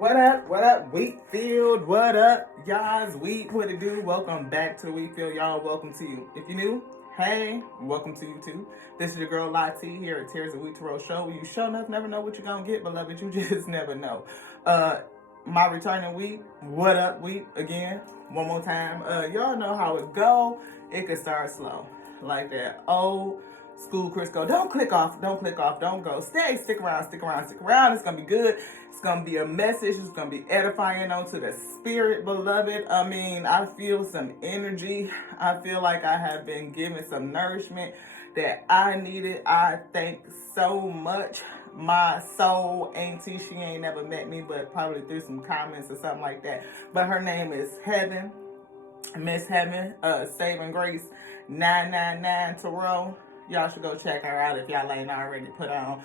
What up, Wheatfield? What up, y'all's Wheat? What it do? Welcome back to the Wheatfield, y'all. Welcome to you. If you're new, hey, welcome to you too. This is your girl Lottie here at Tears of Wheat to Roll Show. Where you sure enough never know what you're gonna get, beloved. You just never know. My returning Wheat. What up, Wheat? Again, one more time. Y'all know how it go. It could start slow, like that. School Crisco. Don't click off, don't go. Stick around. It's gonna be good. It's gonna be a message. It's gonna be edifying onto the spirit, beloved. I feel some energy. I feel like I have been given some nourishment that I needed. I thank so much. My soul auntie, she ain't never met me, but probably through some comments or something like that. But her name is Heaven, Miss Heaven, Saving Grace 999 Tarot. Y'all should go check her out if y'all ain't already put on.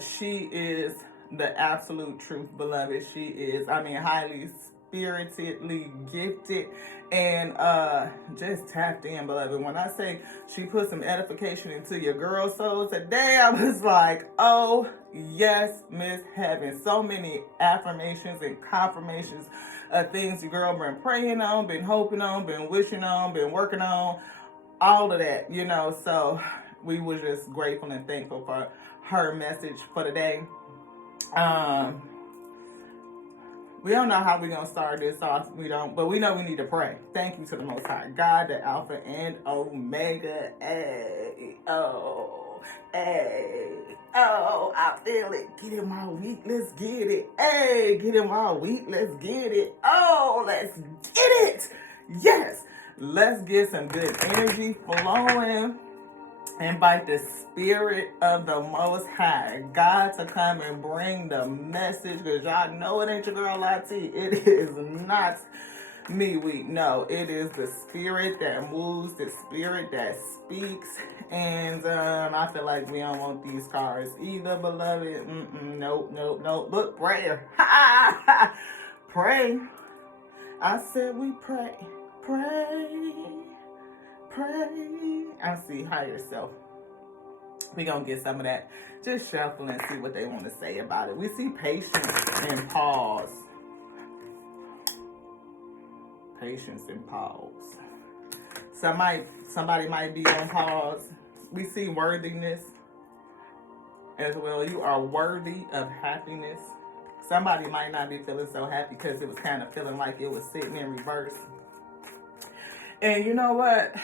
She is the absolute truth, beloved. She is, highly spiritedly gifted and just tapped in, beloved. When I say she put some edification into your girl soul today, I was like, oh, yes, Miss Heaven. So many affirmations and confirmations of things your girl been praying on, been hoping on, been wishing on, been working on, all of that, so we were just grateful and thankful for her message for the day. We don't know how we're going to start this off. We don't, but we know we need to pray. Thank you to the Most High God, the Alpha and Omega. I feel it. Get in my wheat, let's get it. Get in my wheat, let's get it. Let's get it. Yes, let's get some good energy flowing. Invite the spirit of the Most High God to come and bring the message, because y'all know it ain't your girl Lottie. It is not me, no, it is the spirit that moves, the spirit that speaks. And I feel like we don't want these cards either, beloved. Nope. Look, prayer. Pray. I said we pray. I see higher self. We gonna get some of that. Just shuffle and see what they want to say about it. We see patience and pause. Patience and pause. Somebody might be on pause. We see worthiness as well. You are worthy of happiness. Somebody might not be feeling so happy because it was kind of feeling like it was sitting in reverse. And you know what?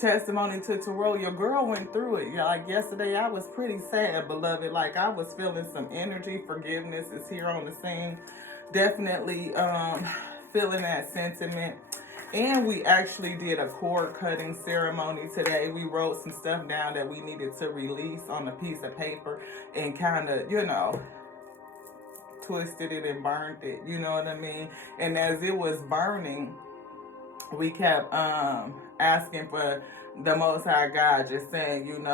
Testimony to Tarot, your girl went through it. Like yesterday, I was pretty sad, beloved. Like I was feeling some energy. Forgiveness is here on the scene. Definitely feeling that sentiment. And we actually did a cord cutting ceremony today. We wrote some stuff down that we needed to release on a piece of paper and kind of, twisted it and burned it. You know what I mean? And as it was burning, we kept asking for the Most High God, just saying,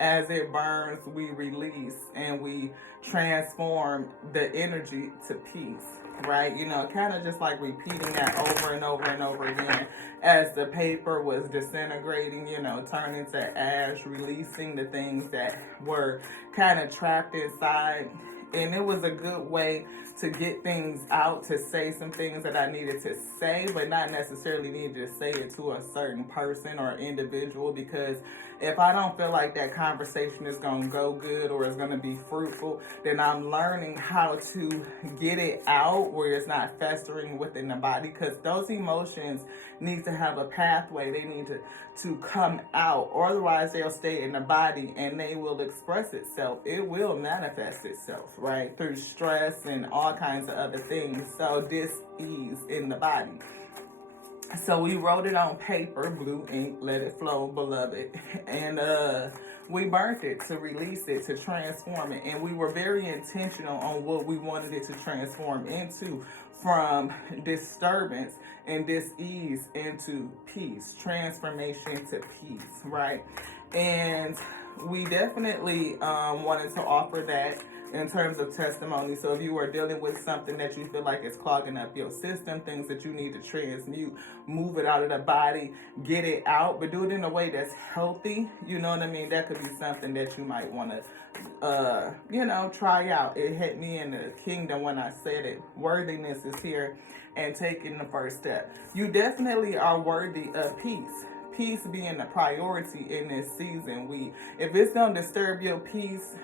as it burns, we release and we transform the energy to peace, right? Kind of just like repeating that over and over and over again as the paper was disintegrating, turning to ash, releasing the things that were kind of trapped inside. And it was a good way to get things out, to say some things that I needed to say, but not necessarily need to say it to a certain person or individual, because if I don't feel like that conversation is going to go good or is going to be fruitful, then I'm learning how to get it out where it's not festering within the body, because those emotions need to have a pathway. They need to come out, or otherwise they'll stay in the body and they will express itself. It will manifest itself, right, through stress and all kinds of other things. So dis-ease in the body. So we wrote it on paper, blue ink, let it flow, beloved. And we burnt it to release it, to transform it. And we were very intentional on what we wanted it to transform into, from disturbance and dis-ease into peace, transformation to peace, right? And we definitely wanted to offer that in terms of testimony. So if you are dealing with something that you feel like is clogging up your system, things that you need to transmute, move it out of the body, get it out, but do it in a way that's healthy. You know what I mean? That could be something that you might want to, try out. It hit me in the kingdom when I said it. Worthiness is here and taking the first step. You definitely are worthy of peace. Peace being the priority in this season. If it's going to disturb your peace,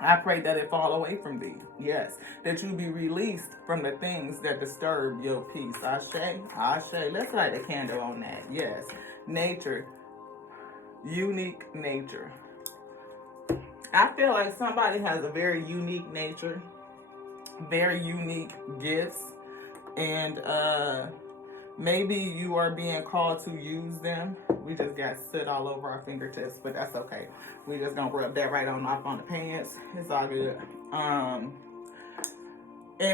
I pray that it fall away from thee. Yes. That you be released from the things that disturb your peace. Ashe. Let's light a candle on that. Yes. Nature. Unique nature. I feel like somebody has a very unique nature. Very unique gifts. And maybe you are being called to use them. We just got soot all over our fingertips, but that's okay. We just gonna rub that right on off on the pants. It's all good. And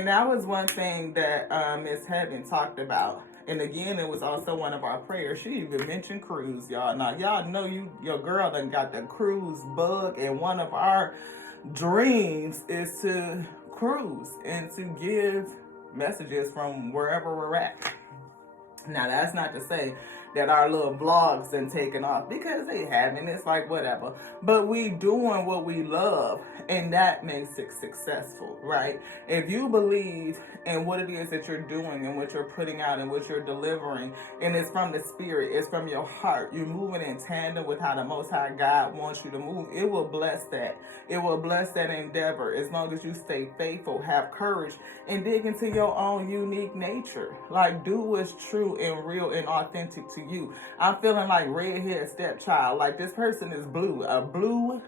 that was one thing that Miss Heaven talked about. And again, it was also one of our prayers. She even mentioned cruise, y'all. Now, y'all know your girl done got the cruise bug, and one of our dreams is to cruise and to give messages from wherever we're at. Now, that's not to say that our little vlogs done taken off, because they haven't. It's like whatever. But we doing what we love, and that makes it successful, right? If you believe in what it is that you're doing and what you're putting out and what you're delivering, and it's from the spirit, it's from your heart, you're moving in tandem with how the Most High God wants you to move, it will bless that. It will bless that endeavor as long as you stay faithful, have courage, and dig into your own unique nature. Like, do what's true and real and authentic to you. I'm feeling like redhead stepchild. Like, this person is blue. A blue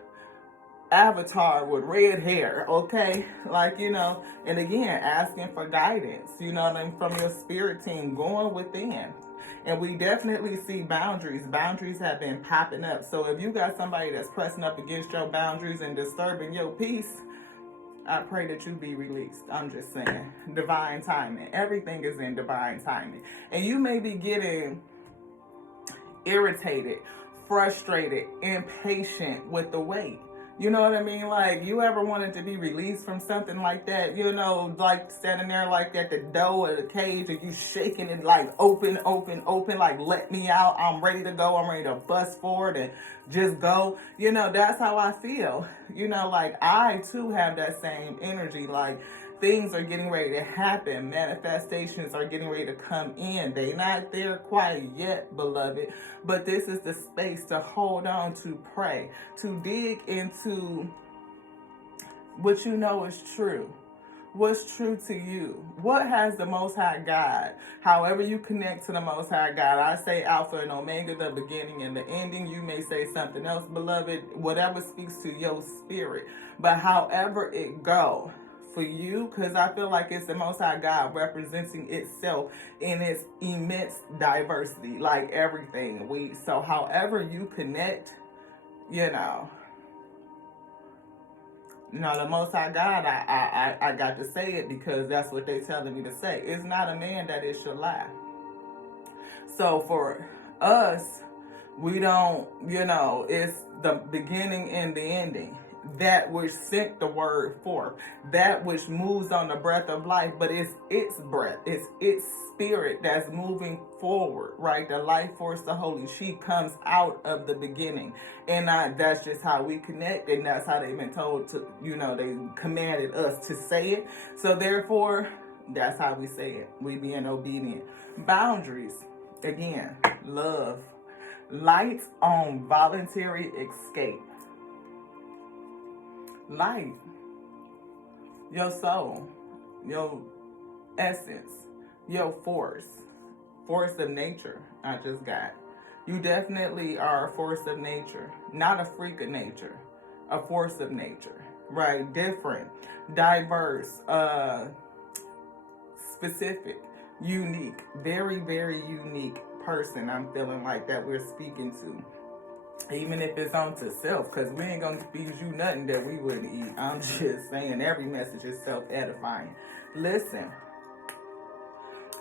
avatar with red hair, okay? Like, and again, asking for guidance, what I mean, from your spirit team, going within. And we definitely see boundaries. Boundaries have been popping up. So if you got somebody that's pressing up against your boundaries and disturbing your peace, I pray that you be released. I'm just saying. Divine timing. Everything is in divine timing. And you may be getting irritated, frustrated, impatient with the wait. You know what I mean? Like, you ever wanted to be released from something like that? Like standing there like at the door of the cage and you shaking it like open, like let me out. I'm ready to go. I'm ready to bust forward and just go. That's how I feel. Like I too have that same energy. Like, things are getting ready to happen. Manifestations are getting ready to come in. They're not there quite yet, beloved. But this is the space to hold on, to pray, to dig into what you know is true. What's true to you? What has the Most High God? However you connect to the Most High God. I say Alpha and Omega, the beginning and the ending. You may say something else, beloved. Whatever speaks to your spirit. But however it go, for you, because I feel like it's the Most High God representing itself in its immense diversity, like everything. So however you connect, the Most High God, I got to say it because that's what they're telling me to say. It's not a man that it should lie. So for us, we don't, it's the beginning and the ending. That which sent the word forth, that which moves on the breath of life, but it's its breath, it's its spirit that's moving forward, right? The life force, the Holy, she comes out of the beginning. And that's just how we connect, and that's how they've been told to, they commanded us to say it. So therefore, that's how we say it. We being obedient. Boundaries, again, love. Light on voluntary escape. Light, your soul, your essence, your force of nature. I just got. You definitely are a force of nature, not a freak of nature, a force of nature, right? Different, diverse, specific, unique, very, very unique person. I'm feeling like that we're speaking to. Even if it's on to self, because we ain't going to feed you nothing that we wouldn't eat. I'm just saying every message is self-edifying. Listen,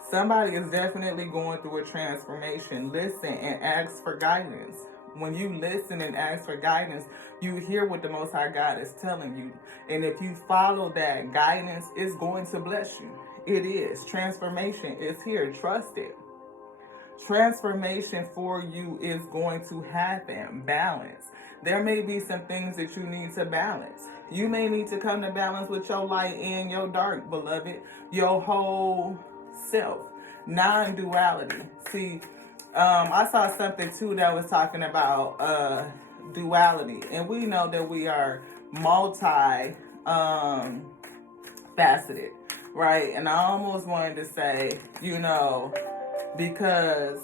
somebody is definitely going through a transformation. Listen and ask for guidance. When you listen and ask for guidance, you hear what the Most High God is telling you. And if you follow that guidance, it's going to bless you. It is. Transformation is here. Trust it. Transformation for you is going to happen. Balance. There may be some things that you need to balance. You may need to come to balance with your light and your dark, beloved. Your whole self. Non-duality. See, I saw something too that was talking about duality. And we know that we are faceted, right? And I almost wanted to say, because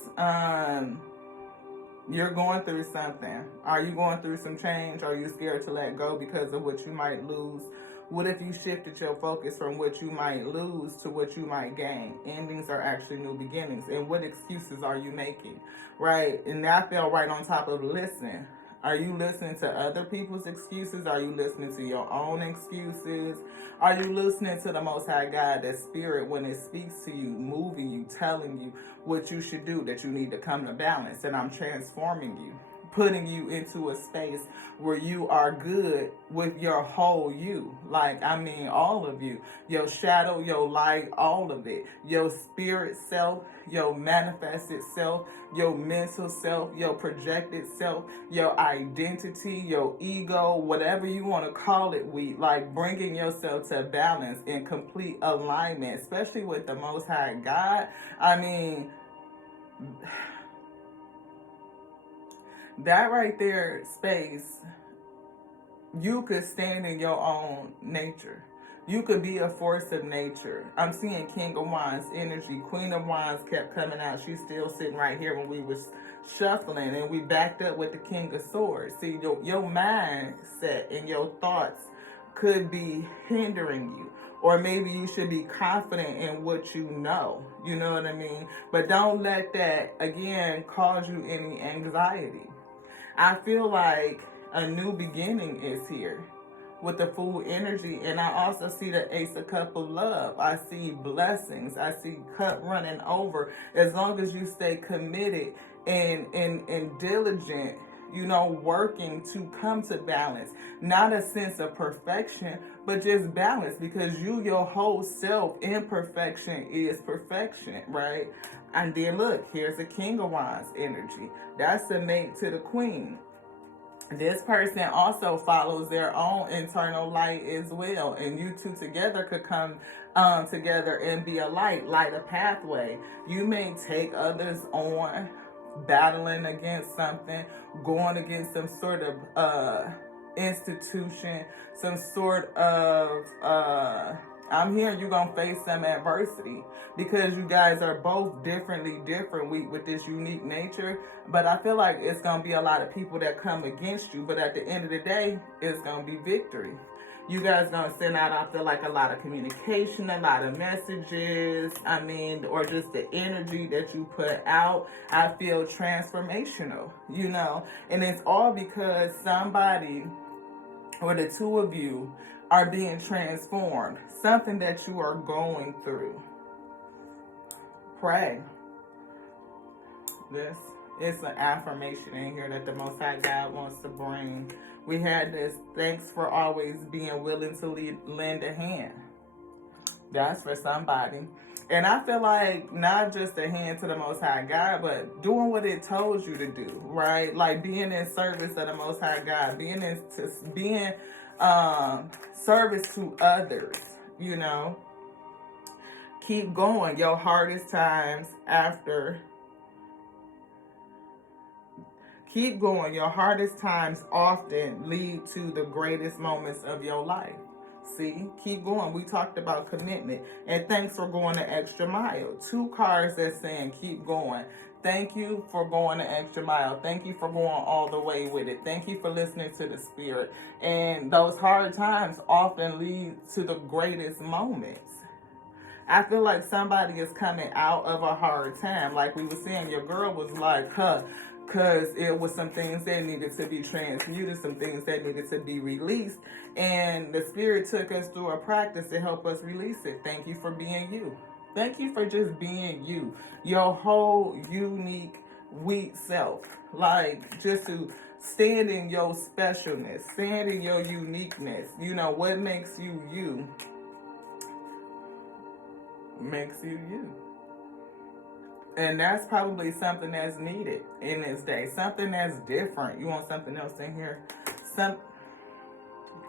you're going through something. Are you going through some change? Are you scared to let go because of what you might lose? What if you shifted your focus from what you might lose to what you might gain? Endings are actually new beginnings. And what excuses are you making, right? And I fell right on top of listening. Are you listening to other people's excuses? Are you listening to your own excuses? Are you listening to the Most High God, that spirit, when it speaks to you, moving you, telling you what you should do, that you need to come to balance? And I'm transforming you, putting you into a space where you are good with your whole you. All of you. Your shadow, your light, all of it. Your spirit self, your manifested self, your mental self, your projected self, your identity, your ego, whatever you want to call it, bringing yourself to balance in complete alignment, especially with the Most High God. That right there, space, you could stand in your own nature. You could be a force of nature. I'm seeing King of Wands energy. Queen of Wands kept coming out. She's still sitting right here when we was shuffling, and we backed up with the King of Swords. See, your mindset and your thoughts could be hindering you. Or maybe you should be confident in what you know. You know what I mean? But don't let that, again, cause you any anxiety. I feel like a new beginning is here with the Fool energy. And I also see the Ace of Cup of Love. I see blessings. I see cup running over. As long as you stay committed and diligent, working to come to balance. Not a sense of perfection, but just balance. Because your whole self, imperfection is perfection, right? And then look, here's a King of Wands energy. That's the mate to the Queen. This person also follows their own internal light as well. And you two together could come together and be a light a pathway. You may take others on, battling against something, going against some sort of institution, some sort of I'm hearing you're going to face some adversity, because you guys are both different with this unique nature. But I feel like it's going to be a lot of people that come against you. But at the end of the day, it's going to be victory. You guys going to send out, I feel like, a lot of communication, a lot of messages. Or just the energy that you put out. I feel transformational, And it's all because somebody, or the two of you, are being transformed. Something that you are going through. Pray. This is an affirmation in here that the Most High God wants to bring. We had this, thanks for always being willing to lend a hand. That's for somebody. And I feel like not just a hand to the Most High God, but doing what it told you to do, right? Like being in service of the Most High God, being service to others, Keep going. Your hardest times Keep going. Your hardest times often lead to the greatest moments of your life. See, keep going. We talked about commitment. And thanks for going the extra mile. 2 cards that's saying keep going. Thank you for going the extra mile. Thank you for going all the way with it. Thank you for listening to the spirit. And those hard times often lead to the greatest moments. I feel like somebody is coming out of a hard time. Like we were saying, your girl was like, because it was some things that needed to be transmuted, some things that needed to be released. And the spirit took us through a practice to help us release it. Thank you for being you. Thank you for just being you. Your whole unique, weak self. Like, just to stand in your specialness, stand in your uniqueness. You know, what makes you you makes you you. And that's probably something that's needed in this day. Something that's different. You want something else in here?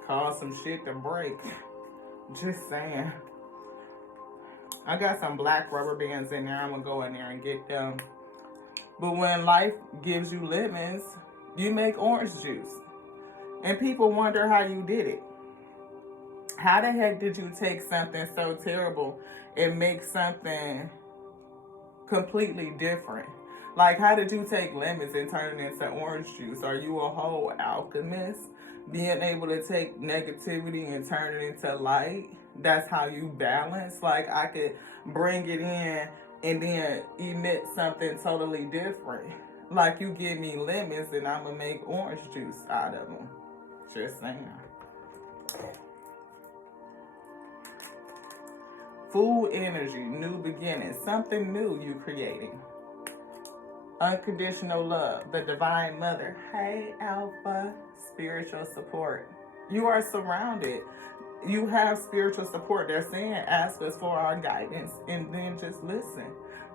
Cause some shit to break. Just saying. I got some black rubber bands in there. I'm going to go in there and get them. But when life gives you lemons, you make orange juice. And people wonder how you did it. How the heck did you take something so terrible and make something completely different? Like, how did you take lemons and turn it into orange juice? Are you a whole alchemist? Being able to take negativity and turn it into light? That's how you balance? Like, I could bring it in and then emit something totally different. Like, you give me lemons and I'm going to make orange juice out of them. Just saying. Full energy, new beginnings, something new you creating. Unconditional love, the divine mother. Hey, Alpha, spiritual support. You are surrounded. You have spiritual support. They're saying ask us for our guidance and then just listen.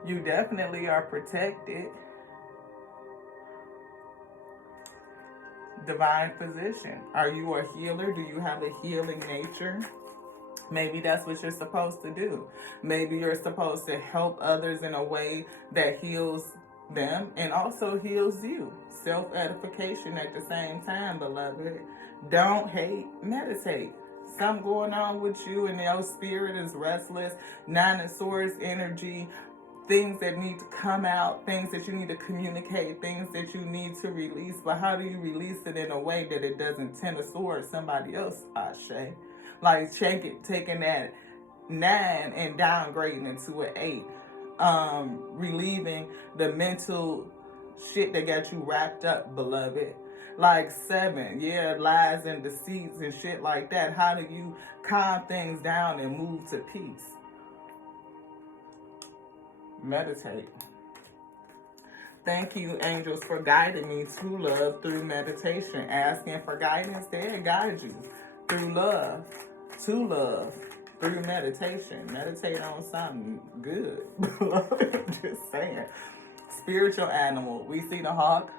You definitely are protected. Divine physician. Are you a healer? Do you have a healing nature? Maybe that's what you're supposed to do. Maybe you're supposed to help others in a way that heals them and also heals you. Self-edification at the same time, beloved. Don't hate, meditate. Something going on with you and your spirit is restless. Nine of Swords energy. Things that need to come out, things that you need to communicate, things that you need to release. But how do you release it in a way that it doesn't tend to sword somebody else, Ashe? Like taking that 9 and downgrading into an 8. Relieving the mental shit that got you wrapped up, beloved. Like 7, lies and deceits and shit like that. How do you calm things down and move to peace? Meditate. Thank you, angels, for guiding me to love through meditation. Asking for guidance, they guide you through love, to love, through meditation. Meditate on something good. Just saying. Spiritual animal. We see the hawk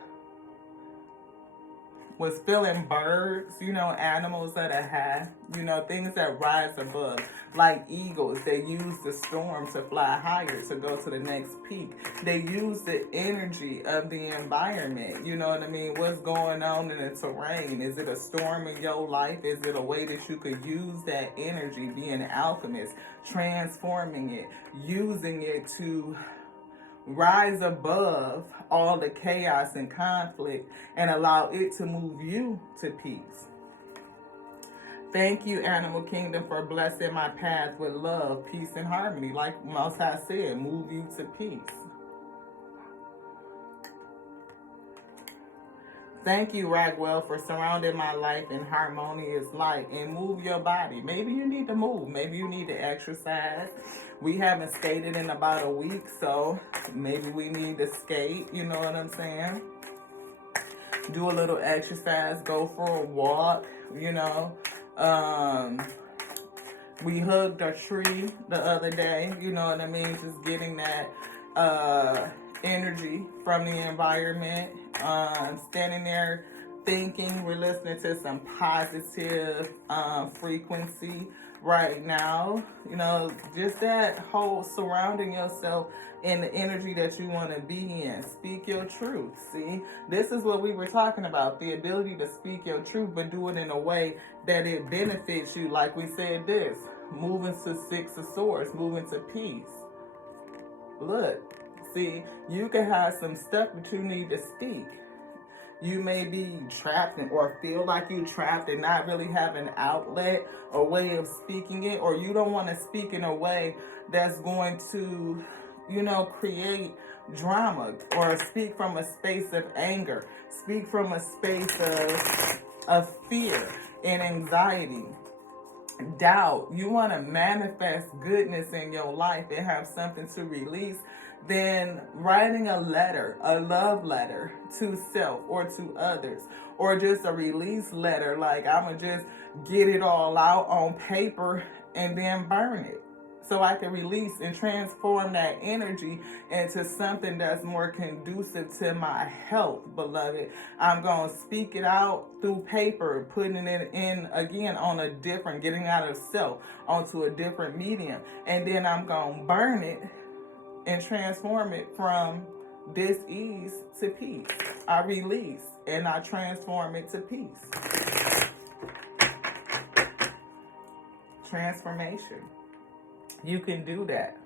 was feeling birds, animals that are high, things that rise above, like eagles. They use the storm to fly higher, to go to the next peak. They use the energy of the environment, you know what I mean? What's going on in the terrain? Is it a storm in your life? Is it a way that you could use that energy, be an alchemist, transforming it, using it to rise above all the chaos and conflict and allow it to move you to peace? Thank you, Animal Kingdom, for blessing my path with love, peace, and harmony. Like Most High said, move you to peace. Thank you, Ragwell, for surrounding my life in harmonious light and move your body. Maybe you need to move. Maybe you need to exercise. We haven't skated in about a week, so maybe we need to skate. You know what I'm saying? Do a little exercise. Go for a walk, We hugged a tree the other day. You know what I mean? Just getting that energy from the environment. Standing there thinking. We're listening to some positive frequency right now. Just that whole surrounding yourself in the energy that you want to be in. Speak your truth. See, this is what we were talking about. The ability to speak your truth, but do it in a way that it benefits you. Like we said this. Moving to 6 of Swords. Moving to peace. Look. See, you can have some stuff that you need to speak. You may be trapped or feel like you're trapped and not really have an outlet or way of speaking it, or you don't want to speak in a way that's going to, create drama, or speak from a space of anger, speak from a space of fear and anxiety. Doubt. You want to manifest goodness in your life and have something to release. than writing a letter, a love letter to self or to others, or just a release letter. Like, I'm going to just get it all out on paper and then burn it, so I can release and transform that energy into something that's more conducive to my health, beloved. I'm going to speak it out through paper, putting it in again on a different, getting out of self onto a different medium. And then I'm going to burn it and transform it from dis-ease to peace. I release and I transform it to peace. Transformation. You can do that.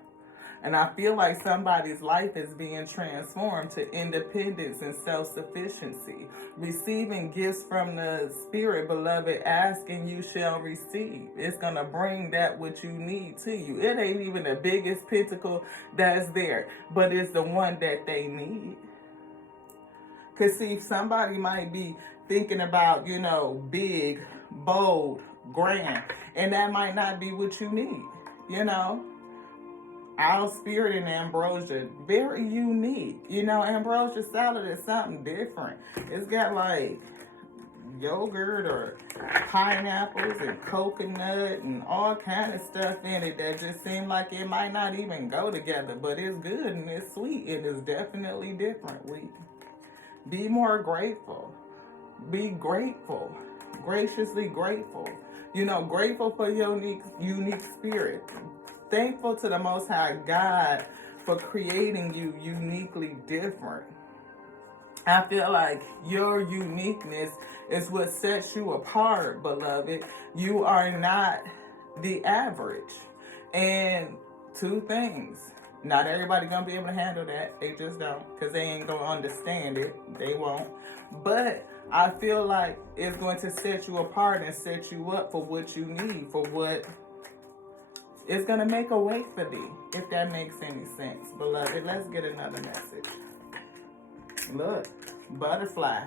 And I feel like somebody's life is being transformed to independence and self-sufficiency. Receiving gifts from the Spirit, beloved, asking you shall receive. It's going to bring that what you need to you. It ain't even the biggest pentacle that's there, but it's the one that they need. Because see, somebody might be thinking about, big, bold, grand, and that might not be what you need. Our spirit and ambrosia, very unique. Ambrosia salad is something different. It's got like yogurt or pineapples and coconut and all kind of stuff in it that just seem like it might not even go together, but it's good and it's sweet and it's definitely different. Be more grateful. Be grateful. Graciously grateful. Grateful for your unique spirit. Thankful to the Most High God for creating you uniquely different. I feel like your uniqueness is what sets you apart, beloved. You are not the average. And two things. Not everybody gonna be able to handle that. They just don't, because they ain't gonna understand it. They won't. But I feel like it's going to set you apart and set you up for what you need, for what it's going to make a way for thee, if that makes any sense. Beloved, let's get another message. Look, butterfly.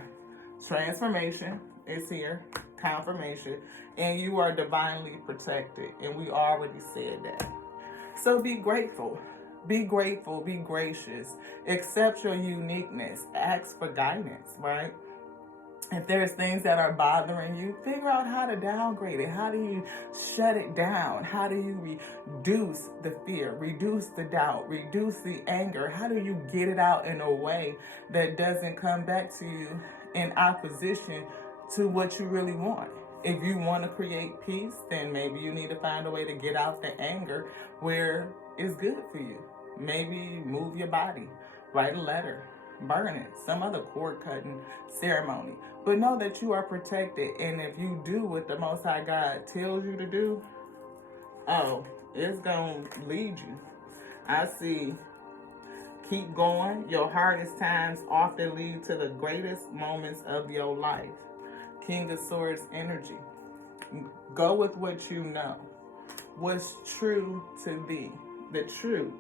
Transformation is here. Confirmation. And you are divinely protected. And we already said that. So be grateful. Be grateful. Be gracious. Accept your uniqueness. Ask for guidance, right? If there's things that are bothering you, figure out how to downgrade it. How do you shut it down? How do you reduce the fear, reduce the doubt, reduce the anger? How do you get it out in a way that doesn't come back to you in opposition to what you really want? If you want to create peace, then maybe you need to find a way to get out the anger where it's good for you. Maybe move your body, write a letter, burn it, some other cord cutting ceremony. But know that you are protected, and if you do what the Most High God tells you to do, it's going to lead you. I see, keep going. Your hardest times often lead to the greatest moments of your life. King of Swords energy. Go with what you know. What's true to thee. The truth.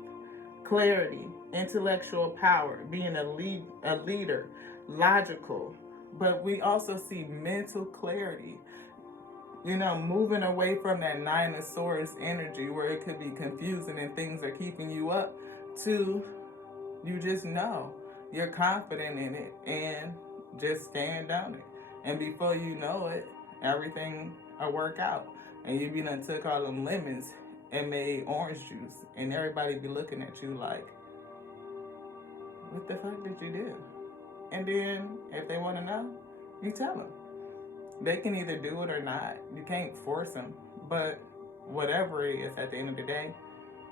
Clarity, intellectual power, being a leader, logical, but we also see mental clarity, moving away from that Nine of Swords energy where it could be confusing and things are keeping you up, to you just know you're confident in it and just stand on it. And before you know it, everything will work out. And you done took all them lemons and made orange juice, and everybody be looking at you like, what the fuck did you do? And then if they want to know, you tell them. They can either do it or not. You can't force them, but whatever it is, at the end of the day,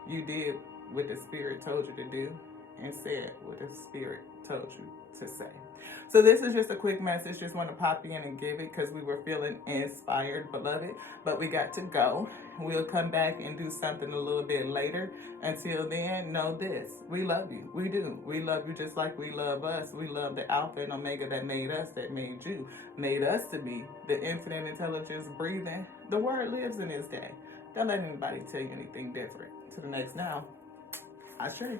you did what the Spirit told you to do and said what the Spirit told you to say. So this is just a quick message. Just want to pop in and give it because we were feeling inspired, beloved. But we got to go. We'll come back and do something a little bit later. Until then, know this. We love you. We do. We love you just like we love us. We love the Alpha and Omega that made us, that made you, made us to be the infinite intelligence breathing. The word lives in this day. Don't let anybody tell you anything different. To the next now. Ashe.